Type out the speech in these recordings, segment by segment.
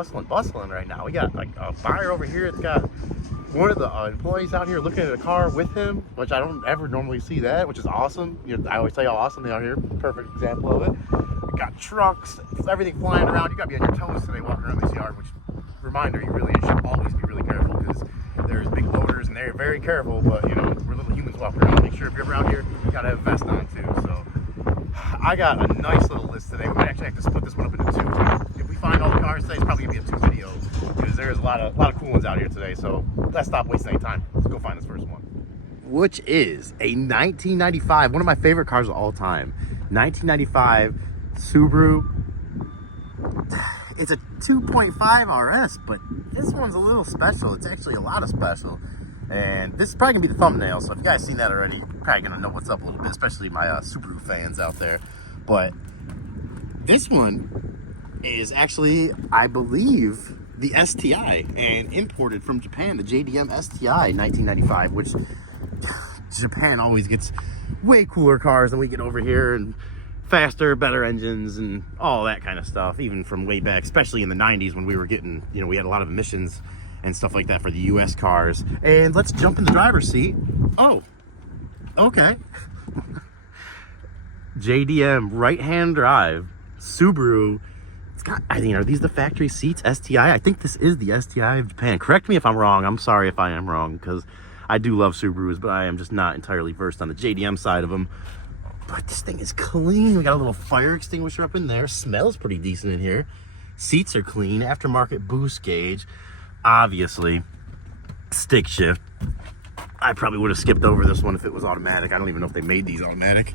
hustling, bustling right now. We got like a buyer over here. It's got one of the employees out here looking at a car with him, which I don't ever normally see that, which is awesome. You know, I always tell you how awesome they are here. Perfect example of it. We got trucks, everything flying around. You gotta be on your toes today walking around this yard, which, reminder, you really should always be really careful because there's big loaders and they're very careful, but you know, we're little humans walking around. Make sure if you're ever out here, you gotta have a vest on too. So I got a nice little list today. We might actually have to split this one up into two. If we find all the cars today, it's probably gonna be a 2 video because there's a lot of cool ones out here today. So let's stop wasting any time. Let's go find this first one, which is a 1995, one of my favorite cars of all time. 1995 Subaru. It's a 2.5 RS, but this one's a little special. It's actually a lot of special. And this is probably gonna be the thumbnail, so if you guys seen that already, you're probably gonna know what's up a little bit, especially my Subaru fans out there. But this one is actually, I believe, the STI, and imported from Japan, the JDM STI 1995, which Japan always gets way cooler cars than we get over here, and faster, better engines, and all that kind of stuff, even from way back, especially in the 90s when we were getting, you know, we had a lot of emissions and stuff like that for the US cars. And let's jump in the driver's seat. Oh, okay. JDM right-hand drive Subaru. It's got, I think, are these the factory seats? STI? I think this is the STI of Japan. Correct me if I'm wrong. I'm sorry if I am wrong, because I do love Subarus, but I am just not entirely versed on the JDM side of them. But this thing is clean. We got a little fire extinguisher up in there. Smells pretty decent in here. Seats are clean. Aftermarket boost gauge. Obviously, stick shift. I probably would have skipped over this one if it was automatic. I don't even know if they made these automatic.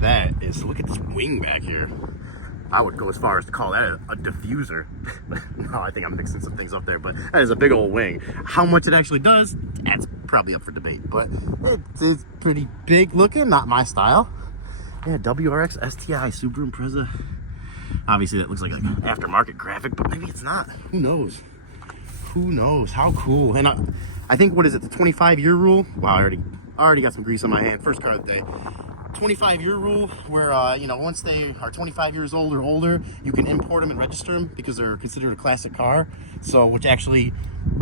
That is, look at this wing back here. I would go as far as to call that a diffuser. No, I think I'm mixing some things up there, but that is a big old wing. How much it actually does, that's probably up for debate, but it's pretty big looking, not my style. Yeah, WRX STI Subaru Impreza. Obviously that looks like an aftermarket graphic, but maybe it's not. Who knows? Who knows? How cool. And I think, what is it, the 25-year rule? Wow, I already got some grease on my hand. First car of the day. 25-year rule, where you know, once they are 25 years old or older, you can import them and register them because they're considered a classic car. So, which actually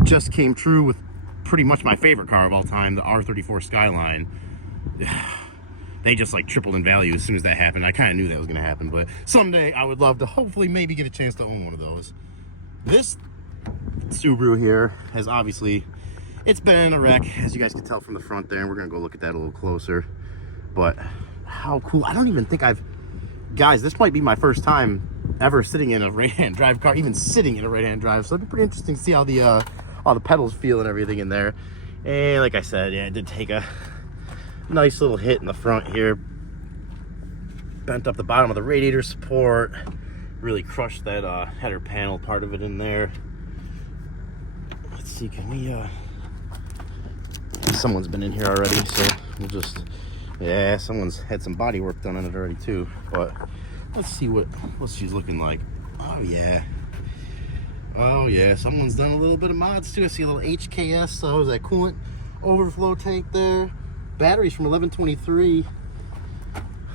just came true with pretty much my favorite car of all time, the R34 Skyline. They just like tripled in value as soon as that happened. I kind of knew that was going to happen, but someday I would love to hopefully maybe get a chance to own one of those. This Subaru here has obviously, it's been in a wreck, as you guys can tell from the front there, and we're going to go look at that a little closer. But how cool. I don't even think guys, this might be my first time ever sitting in a right-hand drive car, even sitting in a right-hand drive, so it'd be pretty interesting to see how all the pedals feel and everything in there. And like I said, yeah, it did take a nice little hit in the front here. Bent up the bottom of the radiator support, really crushed that header panel part of it in there. Let's see, can we someone's been in here already, so we'll just, yeah, someone's had some body work done on it already too. But let's see what she's looking like. Oh yeah, oh yeah, someone's done a little bit of mods too. I see a little HKS, so is that coolant overflow tank there. Batteries from 1123.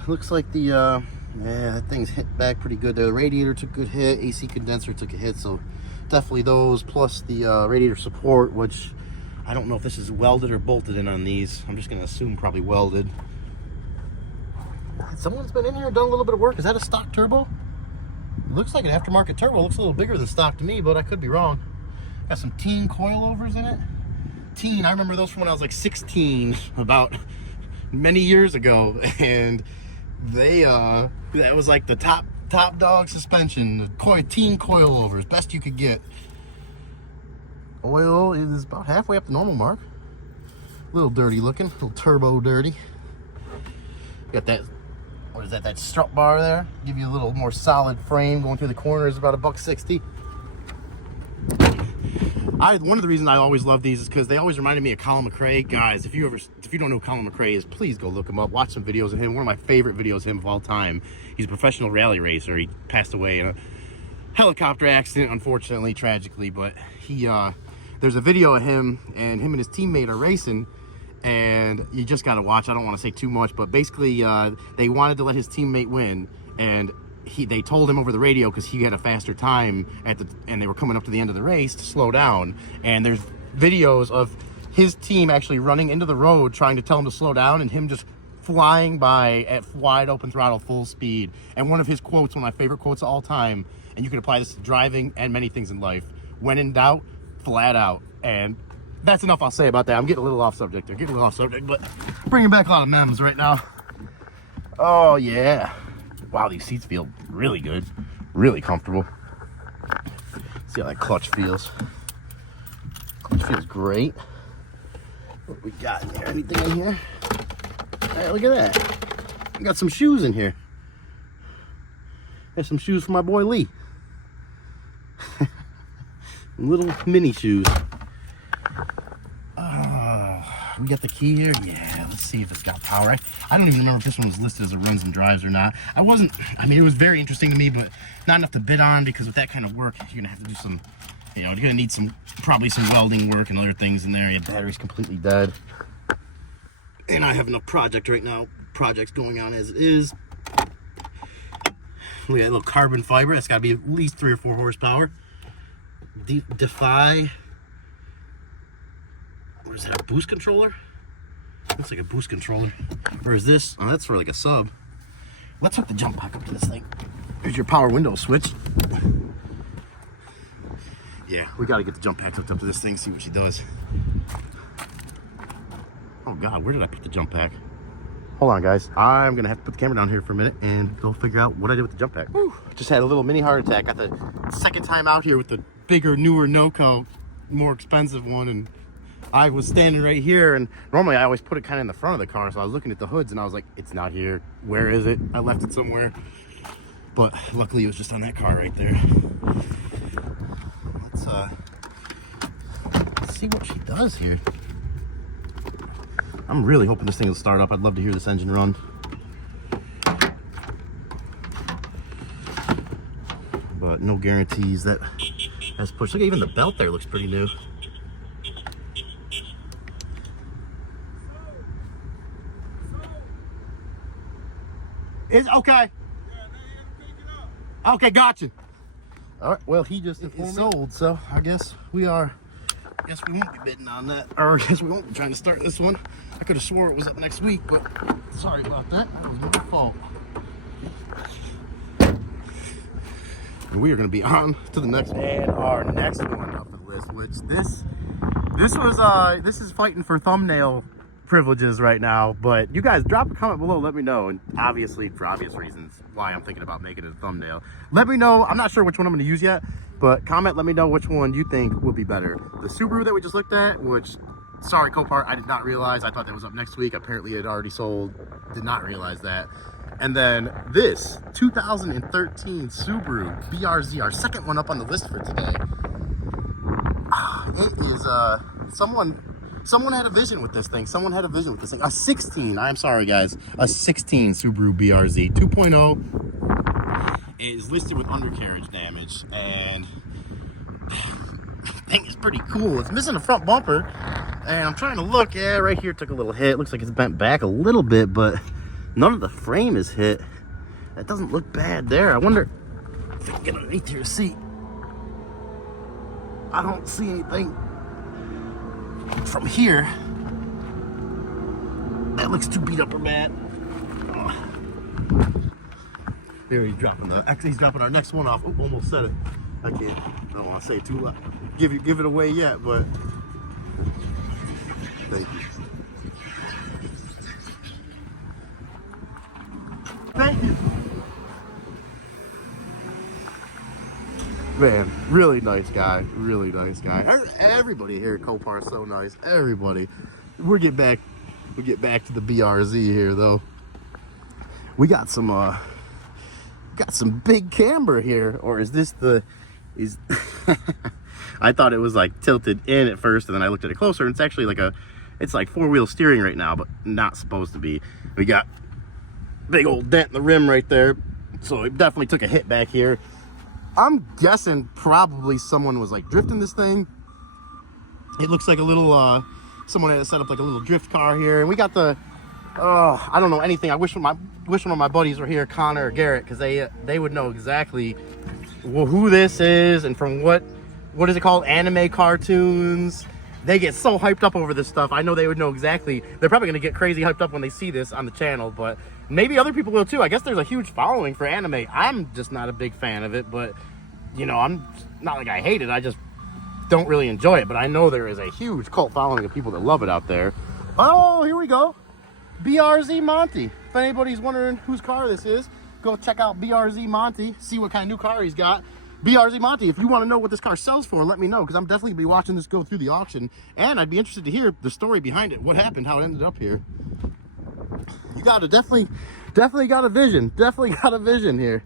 Looks like the yeah, that thing's hit back pretty good there. The radiator took a good hit, AC condenser took a hit, so definitely those, plus the radiator support, which I don't know if this is welded or bolted in on these. I'm just gonna assume probably welded. Someone's been in here and done a little bit of work. Is that a stock turbo? It looks like an aftermarket turbo. Looks a little bigger than stock to me, but I could be wrong. Got some teen coilovers in it. Teen, I remember those from when I was like 16, about many years ago, and they that was like the top dog suspension. Teen coilovers, best you could get. Oil is about halfway up the normal mark. A little dirty looking, a little turbo dirty. Got that, what is that, that strut bar there? Give you a little more solid frame going through the corners, about $160. One of the reasons I always love these is because they always reminded me of Colin McRae. Guys, if you don't know who Colin McRae is, please go look him up. Watch some videos of him. One of my favorite videos of him of all time. He's a professional rally racer. He passed away in a helicopter accident, unfortunately, tragically. But there's a video of him and his teammate are racing, and you just got to watch. I don't want to say too much, but basically they wanted to let his teammate win, and they told him over the radio, because he had a faster time and they were coming up to the end of the race, to slow down. And there's videos of his team actually running into the road trying to tell him to slow down, and him just flying by at wide open throttle, full speed. And one of his quotes, one of my favorite quotes of all time, and you can apply this to driving and many things in life: when in doubt, flat out. And that's enough I'll say about that. I'm getting a little off subject there, but bringing back a lot of memes right now. Oh yeah. Wow, these seats feel really good, really comfortable. See how that clutch feels. Clutch feels great. What we got in here? Anything in here? Hey, look at that. I got some shoes in here. There's some shoes for my boy Lee. Little mini shoes. We got the key here. Yeah, let's see if it's got power. I don't even remember if this one was listed as a runs and drives or not. I mean, it was very interesting to me, but not enough to bid on, because with that kind of work, you're gonna have to do some, you know, you're gonna need probably some welding work and other things in there. Your battery's completely dead. And I have enough projects going on as it is. Look at that little carbon fiber. That's gotta be at least 3 or 4 horsepower. Defy. What is that, a boost controller? Looks like a boost controller. Or is this? Oh, that's for like a sub. Let's hook the jump pack up to this thing. There's your power window switch. Yeah, we gotta get the jump pack hooked up to this thing, see what she does. Oh God, where did I put the jump pack? Hold on, guys. I'm gonna have to put the camera down here for a minute and go figure out what I did with the jump pack. Whew. Just had a little mini heart attack. Got the second time out here with the bigger, newer NOCO, more expensive one, and I was standing right here, and normally I always put it kind of in the front of the car, so I was looking at the hoods and I was like, it's not here. Where is it? I left it somewhere. But luckily it was just on that car right there. Let's see what she does here. I'm really hoping this thing will start up. I'd love to hear this engine run. But no guarantees that has pushed. Look, even the belt there looks pretty new. It's okay. Okay, gotcha. All right. Well, he just informed me. Sold, so I guess we won't be bidding on that, or I guess we won't be trying to start this one. I could have swore it was up next week, but sorry about that. That was my fault. And we are going to be on to the next one. And our next one up the list, which this is fighting for thumbnail privileges right now, but you guys drop a comment below, let me know, and obviously for obvious reasons why I'm thinking about making it a thumbnail. Let me know. I'm not sure which one I'm going to use yet, but comment, let me know which one you think would be better. The Subaru that we just looked at, which, sorry Copart, I did not realize. I thought that was up next week. Apparently it already sold. Did not realize that. And then this 2013 Subaru BRZ, our second one up on the list for today. It is someone had a vision with this thing. A 16, I'm sorry guys, a 16 Subaru BRZ 2.0 is listed with undercarriage damage, and I think it's pretty cool. It's missing a front bumper, and I'm trying to look. Yeah, right here took a little hit. Looks like it's bent back a little bit, but none of the frame is hit. That doesn't look bad there. I wonder if I can get underneath here to see. I don't see anything from here that looks too beat up or bad. There, he's dropping he's dropping our next one off. Oop, almost said it. I don't want to say it too loud. Give it away yet, but thank you. Thank you. Man, really nice guy. Really nice guy. Everybody here at Copar is so nice. Everybody. We'll get back to the BRZ here though. We got some big camber here, or is this I thought it was like tilted in at first, and then I looked at it closer, and it's actually it's like 4-wheel steering right now, but not supposed to be. We got big old dent in the rim right there, so it definitely took a hit back here. I'm guessing probably someone was like drifting this thing. It looks like a little someone had set up like a little drift car here, and we got the I don't know anything. I wish one of my buddies were here, Connor or Garrett, because they would know exactly who this is and from what is it called, anime cartoons. They get so hyped up over this stuff. I know they would know exactly. They're probably going to get crazy hyped up when they see this on the channel, but maybe other people will too. I guess there's a huge following for anime. I'm just not a big fan of it, but you know, I'm not like I hate it. I just don't really enjoy it, but I know there is a huge cult following of people that love it out there. Oh, here we go. BRZ Monty. If anybody's wondering whose car this is, go check out BRZ Monty, see what kind of new car he's got. BRZ Monty, if you want to know what this car sells for, let me know, because I'm definitely be watching this go through the auction, and I'd be interested to hear the story behind it, what happened, how it ended up here. You got to definitely got a vision, here.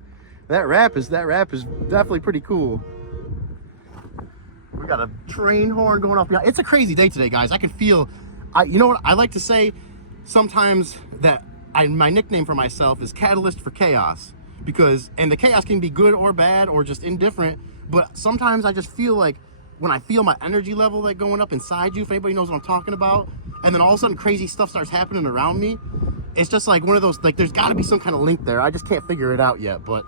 That wrap is definitely pretty cool. We got a train horn going off behind. It's a crazy day today, guys. I can feel, you know what I like to say sometimes, that my nickname for myself is Catalyst for Chaos. Because, and the chaos can be good or bad or just indifferent, but sometimes I just feel like when I feel my energy level like going up inside you, if anybody knows what I'm talking about, and then all of a sudden crazy stuff starts happening around me, it's just like one of those, like there's got to be some kind of link there. I just can't figure it out yet, but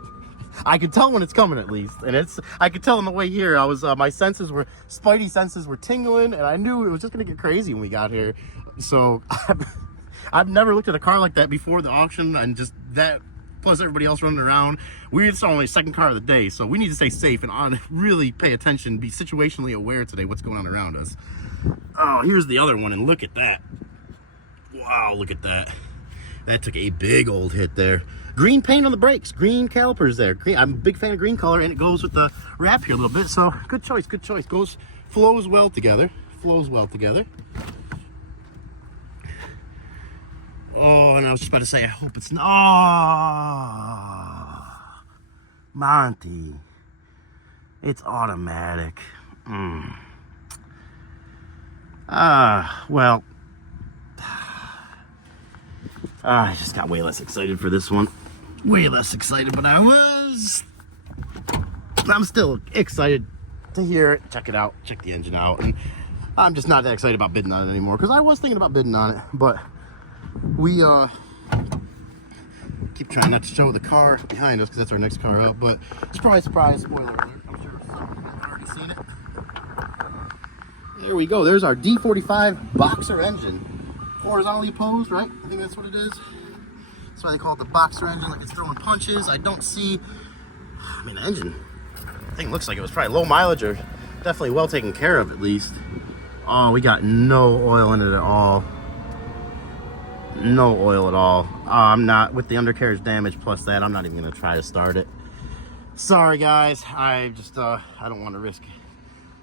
I can tell when it's coming at least. And I could tell on the way here, I was, my spidey senses were tingling, and I knew it was just gonna get crazy when we got here. So I've never looked at a car like that before the auction, and just that, plus everybody else running around. It's only the second car of the day, so we need to stay safe and really pay attention, be situationally aware today what's going on around us. Oh, here's the other one, and look at that. Wow, look at that. That took a big old hit there. Green paint on the brakes, green calipers there. Green, I'm a big fan of green color, and it goes with the wrap here a little bit, so good choice, good choice. Flows well together, Oh, and I was just about to say, I hope it's not. Oh, Monty. It's automatic. Well, I just got way less excited for this one. Way less excited, but I'm still excited to hear it, check it out, check the engine out. And I'm just not that excited about bidding on it anymore, because I was thinking about bidding on it, but we keep trying not to show the car behind us because that's our next car up, but surprise, spoiler alert, I'm sure some of you have already seen it. There we go, there's our D45 boxer engine. Horizontally opposed, right? I think that's what it is. That's why they call it the boxer engine, like it's throwing punches. I don't see, the engine thing looks like it was probably low mileage or definitely well taken care of at least. Oh, we got no oil in it at all. No oil at all. I'm not, with the undercarriage damage plus that, I'm not even gonna try to start it. Sorry guys, I don't want to risk it.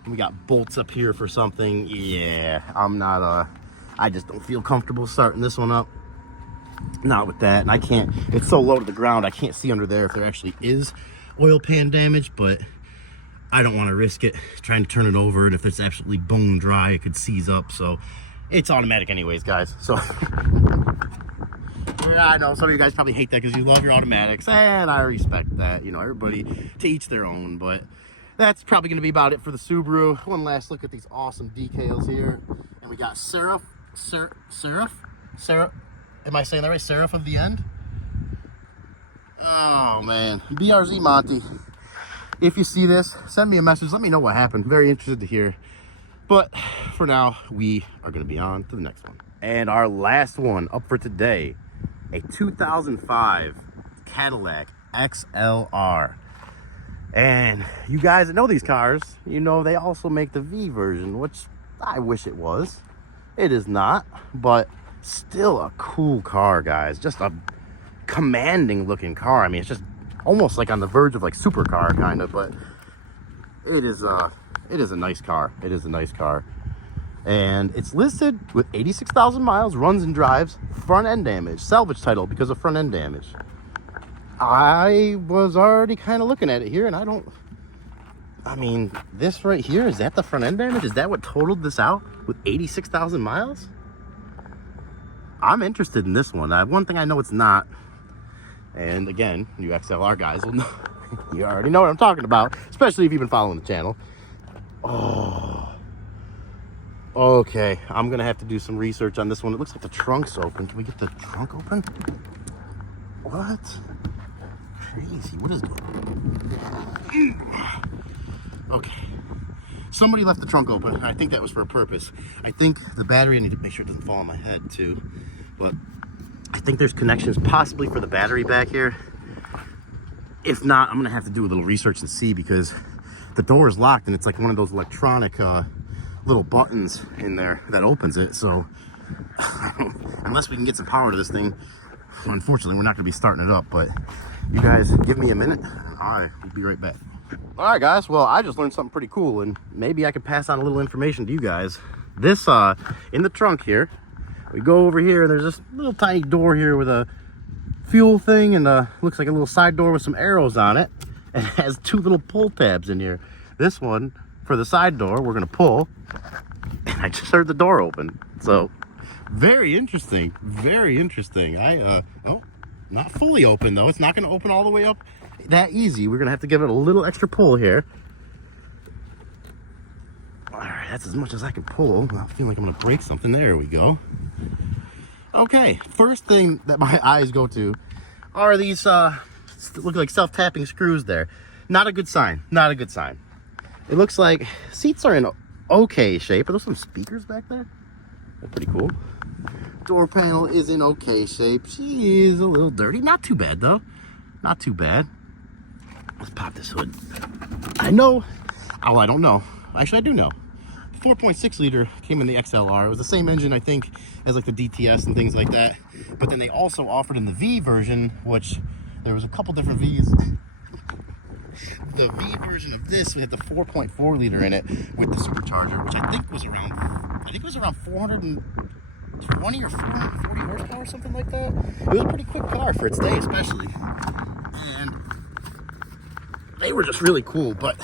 We got bolts up here for something. Yeah, I'm not, I just don't feel comfortable starting this one up. Not with that, and I can't, it's so low to the ground, I can't see under there if there actually is oil pan damage, but I don't want to risk it trying to turn it over, and if it's absolutely bone dry, it could seize up, so it's automatic anyways, guys. So I know some of you guys probably hate that because you love your automatics, and I respect that. You know, everybody to each their own, but that's probably going to be about it for the Subaru. One last look at these awesome decals here, and we got Seraph, am I saying that right? Seraph of the end? Oh man, BRZ Monty, if you see this, send me a message, let me know what happened. Very interested to hear. But for now, we are going to be on to the next one. And our last one up for today, a 2005 Cadillac XLR. And you guys that know these cars, you know they also make the V version, which I wish it was. It is not, but still a cool car, guys. Just a commanding looking car. I mean, it's just almost like on the verge of like supercar kind of, but it is a nice car. It is a nice car. And it's listed with 86,000 miles, runs and drives, front end damage, salvage title because of front end damage. I was already kind of looking at it here, and I mean, this right here, is that the front end damage? Is that what totaled this out with 86,000 miles? I'm interested in this one. One thing I know it's not, and again, you XLR guys will know, you already know what I'm talking about, especially if you've been following the channel. Oh, Okay, I'm gonna have to do some research on this one. It looks like the trunk's open. Can we get the trunk open? What? Crazy. What is going on? Okay. Somebody left the trunk open. I think that was for a purpose. I think the battery, I need to make sure it doesn't fall on my head too. But I think there's connections possibly for the battery back here. If not, I'm gonna have to do a little research and see, because the door is locked and it's like one of those electronic little buttons in there that opens it. So unless we can get some power to this thing, unfortunately, we're not gonna be starting it up. But you guys give me a minute and I will be right back. All right, guys. Well, I just learned something pretty cool, and maybe I could pass on a little information to you guys. This, in the trunk here, we go over here, and there's this little tiny door here with a fuel thing, and looks like a little side door with some arrows on it, and it has two little pull tabs in here. This one for the side door, we're gonna pull, and I just heard the door open. So, very interesting. Very interesting. Oh, not fully open though. It's not gonna open all the way up that easy. We're gonna have to give it a little extra pull here. All right, that's as much as I can pull. I feel like I'm gonna break something. There we go. Okay, first thing that my eyes go to are these look like self-tapping screws there. Not a good sign. Not a good sign. It looks like seats are in okay shape. Are those some speakers back there? That's pretty cool. Door panel is in okay shape. She is a little dirty. Not too bad though. Not too bad. Let's pop this hood. I know. Oh, I don't know. Actually, I do know. 4.6 liter came in the XLR. It was the same engine, I think, as like the DTS and things like that. But then they also offered in the V version, which there was a couple different Vs. The V version of this, we had the 4.4 liter in it with the supercharger, which I think was around 420 or 440 horsepower or something like that. It was a pretty quick car for its day, especially. And they were just really cool, but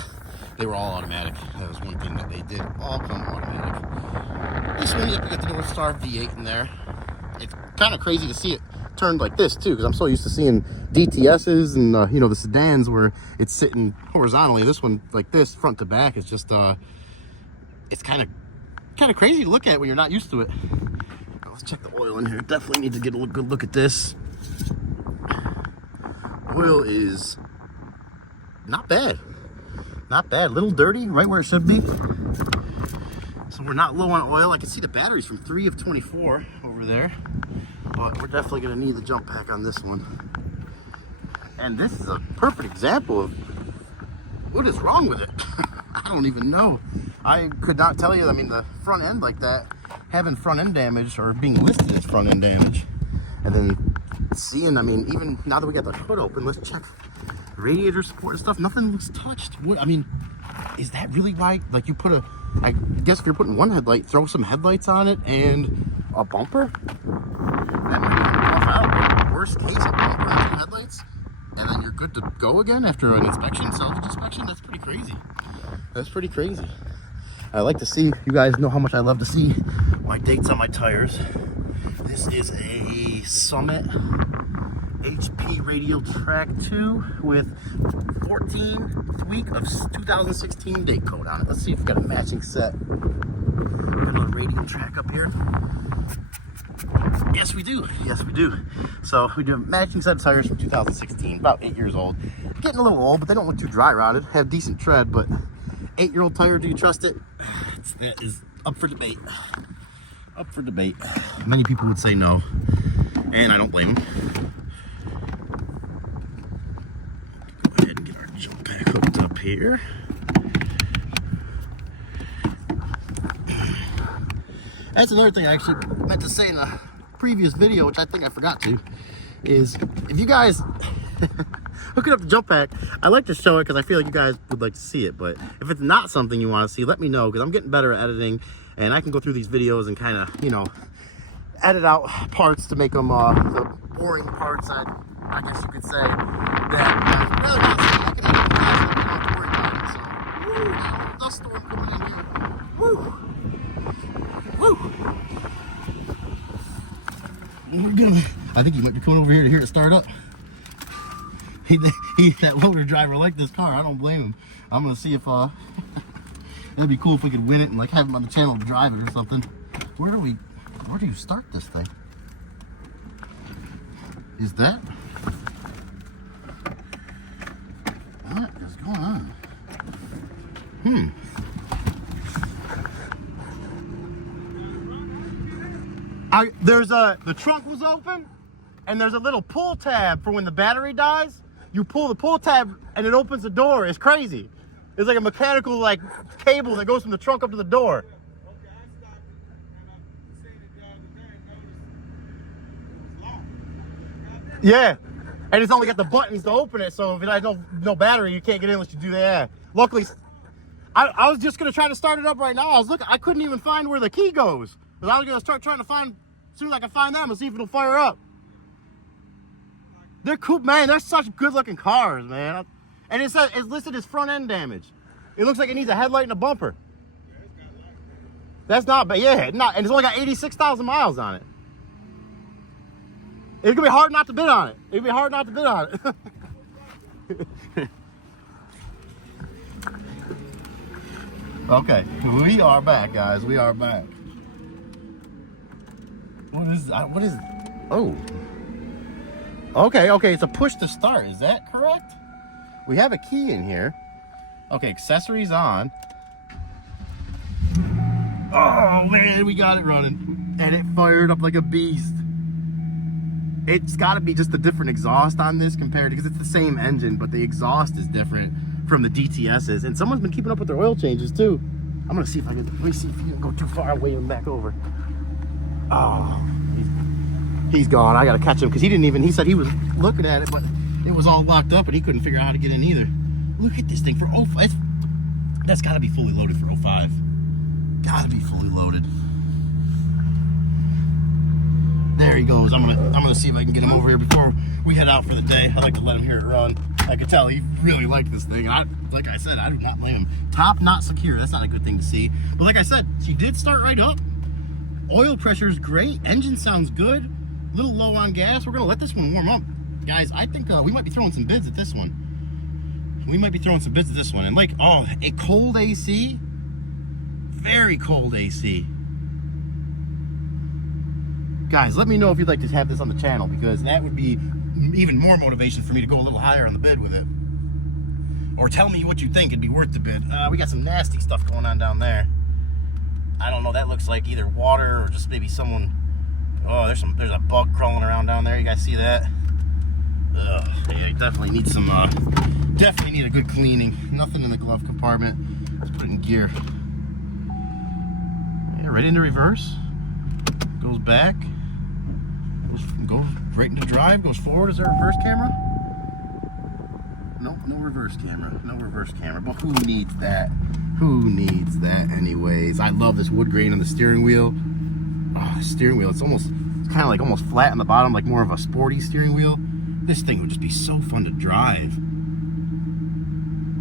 they were all automatic. That was one thing that they did. All come automatic. This one, you got the North Star V8 in there. It's kind of crazy to see it turned like this too, because I'm so used to seeing DTSs and you know, the sedans where it's sitting horizontally. This one, like this, front to back, is just it's kind of crazy to look at when you're not used to it. Let's check the oil in here. Definitely need to get a good look at this. Oil is not bad. Not bad. A little dirty, right where it should be. So we're not low on oil. I can see the batteries from 3 of 24 over there. But we're definitely going to need the jump pack on this one. And this is a perfect example of what is wrong with it. I don't even know. I could not tell you. I mean, the front end like that, having front end damage or being listed as front end damage. And then seeing, I mean, even now that we got the hood open, let's check radiator support and stuff. Nothing looks touched. What, I mean, is that really why, like, you put I guess if you're putting one headlight, throw some headlights on it and a bumper? That might even buff out. But worst case, a bumper and 2 headlights, and then you're good to go again after an inspection, salvage inspection. That's pretty crazy. That's pretty crazy. I like to see, you guys know how much I love to see my dates on my tires. This is a Summit HP Radial Track 2 with 14th week of 2016 date code on it. Let's see if we got a matching set. Got a little Radial Track up here. Yes, we do. Yes, we do. So we do a matching set of tires from 2016, about 8 years old. Getting a little old, but they don't look too dry rotted. Have decent tread, but 8-year-old tire, do you trust it? That is up for debate. Up for debate. Many people would say no, and I don't blame them. Go ahead and get our jump pack hooked up here. That's another thing I actually meant to say in a previous video, which I think I forgot to, is if you guys hooking up the jump pack, I like to show it because I feel like you guys would like to see it. But if it's not something you want to see, let me know, because I'm getting better at editing, and I can go through these videos and kind of, you know, edit out parts to make them the boring parts, I guess you could say, that you guys really not see. I can edit them out so you don't have to worry about it. So, woo, that dust storm coming in here. Woo! Woo! We're gonna, I think he might be coming over here to hear it start up. That loader driver liked this car. I don't blame him. I'm gonna see if That'd be cool if we could win it and like have him on the channel to drive it or something. Where do you start this thing? Is that? What is going on? The trunk was open, and there's a little pull tab for when the battery dies. You pull the pull tab and it opens the door. It's crazy. It's like a mechanical like cable that goes from the trunk up to the door. Yeah, and it's only got the buttons to open it, so if it has no battery, you can't get in unless you do that. Luckily, I was just gonna try to start it up right now. I was looking, I couldn't even find where the key goes. Because I was gonna start trying to find, as soon as I can find them, and see if it'll fire up. They're cool, man. They're such good-looking cars, man. And it says it's listed as front end damage. It looks like it needs a headlight and a bumper. That's not bad. Yeah, not, and it's only got 86,000 miles on it. It's gonna be hard not to bid on it. It'll be hard not to bid on it. Okay, we are back, guys. We are back. What is? Oh. Okay. It's a push to start. Is that correct? We have a key in here. Okay, accessories on. Oh man, we got it running, and it fired up like a beast. It's got to be just a different exhaust on this compared, because it's the same engine, but the exhaust is different from the DTS's. And someone's been keeping up with their oil changes too. I'm gonna see if I can. Let me see if you can go too far away and back over. Oh, he's gone. I gotta catch him because he didn't even. He said he was looking at it, but it was all locked up, and he couldn't figure out how to get in either. Look at this thing for 05. That's got to be fully loaded for 05. Got to be fully loaded. There he goes. I'm gonna see if I can get him over here before we head out for the day. I like to let him hear it run. I could tell he really liked this thing. Like I said, I do not blame him. Top not secure. That's not a good thing to see. But like I said, she did start right up. Oil pressure is great. Engine sounds good. A little low on gas. We're gonna let this one warm up, guys. I think we might be throwing some bids at this one. And like, oh, a cold AC. Very cold AC. Guys, let me know if you'd like to have this on the channel, because that would be even more motivation for me to go a little higher on the bid with it. Or tell me what you think it'd be worth the bid. We got some nasty stuff going on down there. I don't know, that looks like either water or just maybe someone. Oh, there's a bug crawling around down there. You guys see that? Ugh, yeah, you definitely need some, definitely need a good cleaning. Nothing in the glove compartment. Let's put it in gear. Yeah, right into reverse. Goes back. Goes right into drive. Goes forward. Is there a reverse camera? No reverse camera. No reverse camera. But who needs that? Who needs that anyways? I love this wood grain on the steering wheel. Oh, the steering wheel. It's kind of like almost flat on the bottom, like more of a sporty steering wheel. This thing would just be so fun to drive.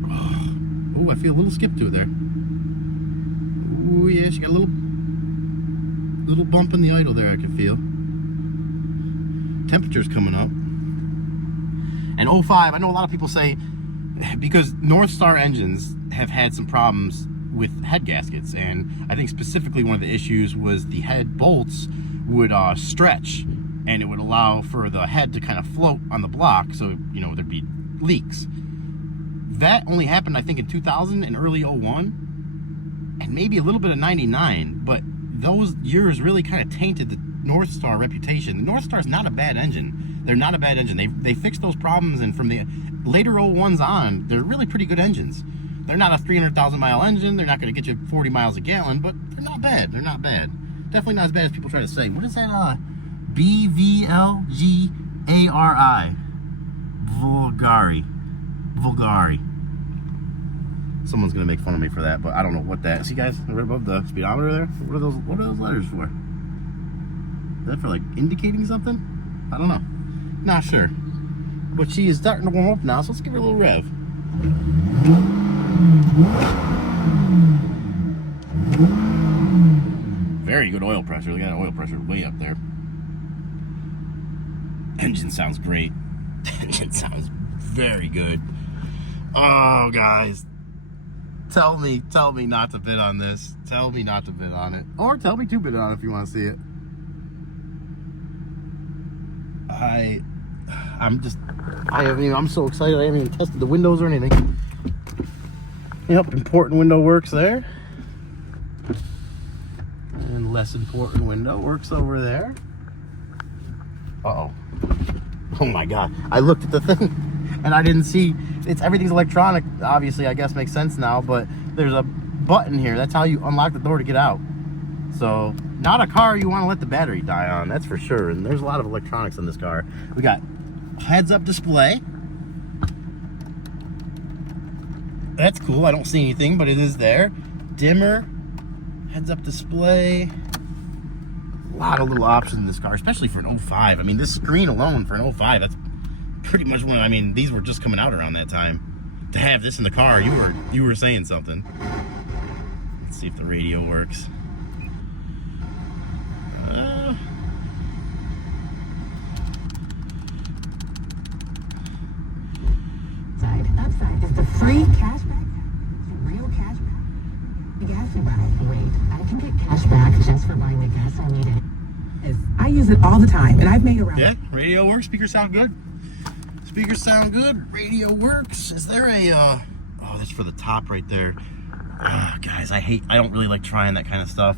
Oh, I feel a little skip to it there. Oh yeah, she got a little bump in the idle there. I can feel. Temperature's coming up. And 05, I know a lot of people say, because North Star engines have had some problems with head gaskets, and I think specifically one of the issues was the head bolts would stretch, and it would allow for the head to kind of float on the block, so there'd be leaks. That only happened, I think, in 2000 and early 01, and maybe a little bit of 99, but those years really kind of tainted the North Star reputation. The North Star is not a bad engine. They're not a bad engine. They fixed those problems, and from the later 01s on, they're really pretty good engines. They're not a 300,000 mile engine. They're not going to get you 40 miles a gallon, but they're not bad. They're not bad. Definitely not as bad as people try to say. What is that? BVLGARI. Vulgari. Someone's gonna make fun of me for that, but I don't know what that. See, guys, right above the speedometer there. What are those letters for? Is that for like indicating something? I don't know. Not sure. But she is starting to warm up now, so let's give her a little rev. Very good oil pressure. Look at that oil pressure way up there. Engine sounds great. Engine sounds very good. Oh, guys. Tell me not to bid on this. Tell me not to bid on it. Or tell me to bid on it if you want to see it. I'm so excited I haven't even tested the windows or anything. Yep, important window works there. And less important window works over there. Uh-oh. Oh my God. I looked at the thing and I didn't see, everything's electronic, obviously, I guess makes sense now, but there's a button here. That's how you unlock the door to get out. So, not a car you want to let the battery die on, that's for sure. And there's a lot of electronics in this car. We got heads-up display. That's cool. I don't see anything, but it is there. Dimmer, heads-up display. A lot of little options in this car, especially for an 05. I mean, this screen alone for an 05, that's pretty much one. I mean, these were just coming out around that time. To have this in the car, you were saying something. Let's see if the radio works. Upside is the free cashback. Real cashback. The gas you buy. Wait, I can get cashback just for buying the gas I needed. I use it all the time, and I've made around. Yeah, radio works. Speakers sound good. Speakers sound good. Radio works. Is there a? Oh, that's for the top right there. Guys, I don't really like trying that kind of stuff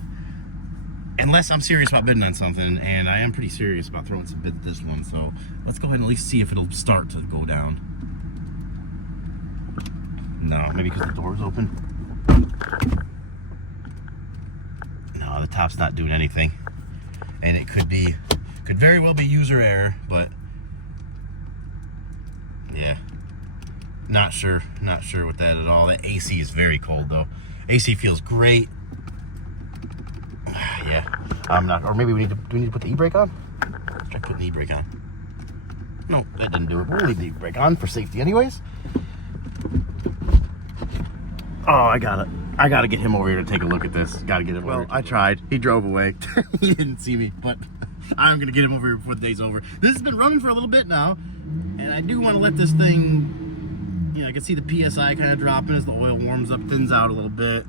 unless I'm serious about bidding on something, and I am pretty serious about throwing some bids at this one. So let's go ahead and at least see if it'll start to go down. No, maybe because the door's open. No, the top's not doing anything. And it could very well be user error, but yeah. Not sure with that at all. The AC is very cold though. AC feels great. Yeah, I'm not, or maybe do we need to put the e-brake on? Let's try putting the e-brake on. No, that didn't do it. We'll leave the e-brake on for safety anyways. Oh, I gotta get him over here to take a look at this. Gotta get him over here. I tried. He drove away. He didn't see me, but I'm gonna get him over here before the day's over. This has been running for a little bit now, and I do want to let this thing, I can see the PSI kind of dropping as the oil warms up, thins out a little bit.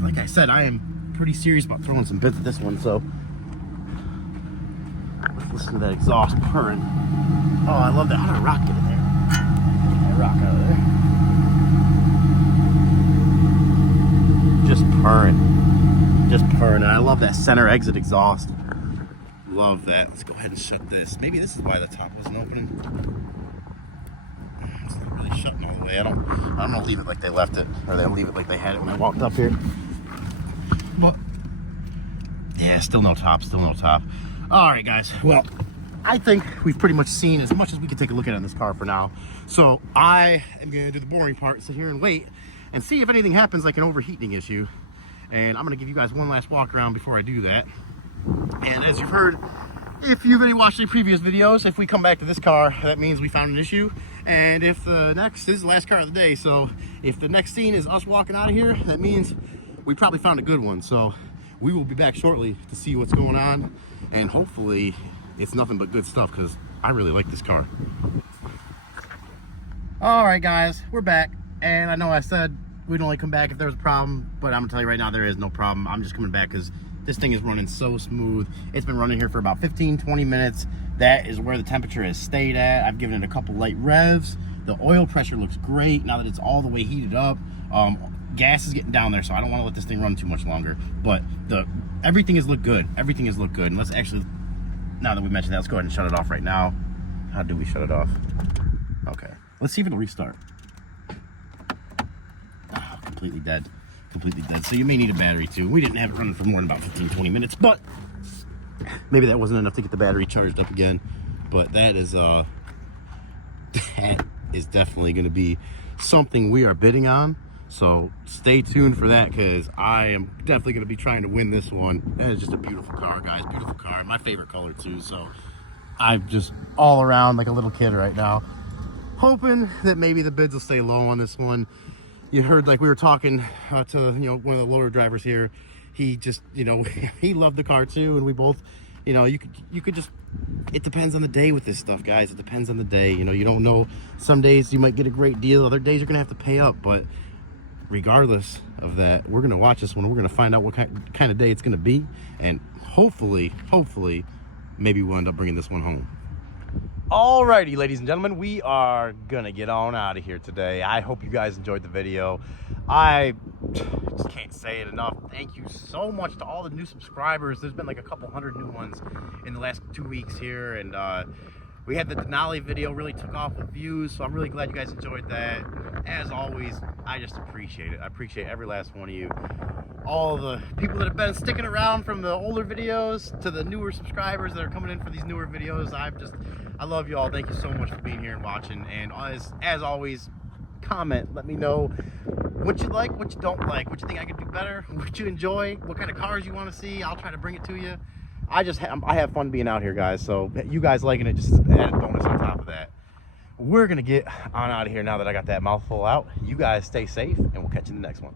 Like I said, I am pretty serious about throwing some bits at this one, so let's listen to that exhaust purring. Oh, I love that. How did a rock get in there? Rock out of there. Just purring. And I love that center exit exhaust. Love that. Let's go ahead and shut this. Maybe this is why the top wasn't opening. It's not really shutting all the way. I'm gonna leave it like they left it, or they'll leave it like they had it when I walked up here. But yeah, still no top. All right, guys. Well, I think we've pretty much seen as much as we can take a look at in this car for now. So I am going to do the boring part, sit here and wait and see if anything happens like an overheating issue. And I'm going to give you guys one last walk around before I do that. And as you've heard, if you've already watched any previous videos, if we come back to this car, that means we found an issue. And if the next, this is the last car of the day, so if the next scene is us walking out of here, that means we probably found a good one. So we will be back shortly to see what's going on, and hopefully it's nothing but good stuff, because I really like this car. All right, guys, we're back. And I know I said we'd only come back if there was a problem, but I'm gonna tell you right now, there is no problem. I'm just coming back because this thing is running so smooth. It's been running here for about 15-20 minutes. That is where the temperature has stayed at. I've given it a couple light revs. The oil pressure looks great now that it's all the way heated up. Gas is getting down there, so I don't want to let this thing run too much longer. But everything has looked good. Everything has looked good. And let's actually, now that we mentioned that, let's go ahead and shut it off right now. How do we shut it off? Okay. Let's see if it'll restart. Oh, completely dead. Completely dead. So you may need a battery too. We didn't have it running for more than about 15-20 minutes, but maybe that wasn't enough to get the battery charged up again. But that is definitely going to be something we are bidding on. So stay tuned for that, because I am definitely going to be trying to win this one. And it's just a beautiful car, guys. Beautiful car. My favorite color too. So I'm just all around like a little kid right now, hoping that maybe the bids will stay low on this one. You heard, like, we were talking to one of the loader drivers here. He just, he loved the car too, and we both You know, you could just, it depends on the day with this stuff, guys. It depends on the day. You know, you don't know. Some days you might get a great deal. Other days you're gonna have to pay up. But regardless of that, we're gonna watch this one. We're gonna find out what kind of day it's gonna be, and hopefully, maybe we'll end up bringing this one home. Alrighty, ladies and gentlemen, we are gonna get on out of here today. I hope you guys enjoyed the video. I just can't say it enough. Thank you so much to all the new subscribers. There's been like a couple hundred new ones in the last 2 weeks here, and we had the Denali video, really took off with views, so I'm really glad you guys enjoyed that. As always, I just appreciate it. I appreciate every last one of you. All the people that have been sticking around from the older videos to the newer subscribers that are coming in for these newer videos. I love you all. Thank you so much for being here and watching. And as always, comment. Let me know what you like, what you don't like, what you think I could do better, what you enjoy, what kind of cars you want to see. I'll try to bring it to you. I have fun being out here, guys. So you guys liking it just add a bonus on top of that. We're gonna get on out of here now that I got that mouthful out. You guys stay safe, and we'll catch you in the next one.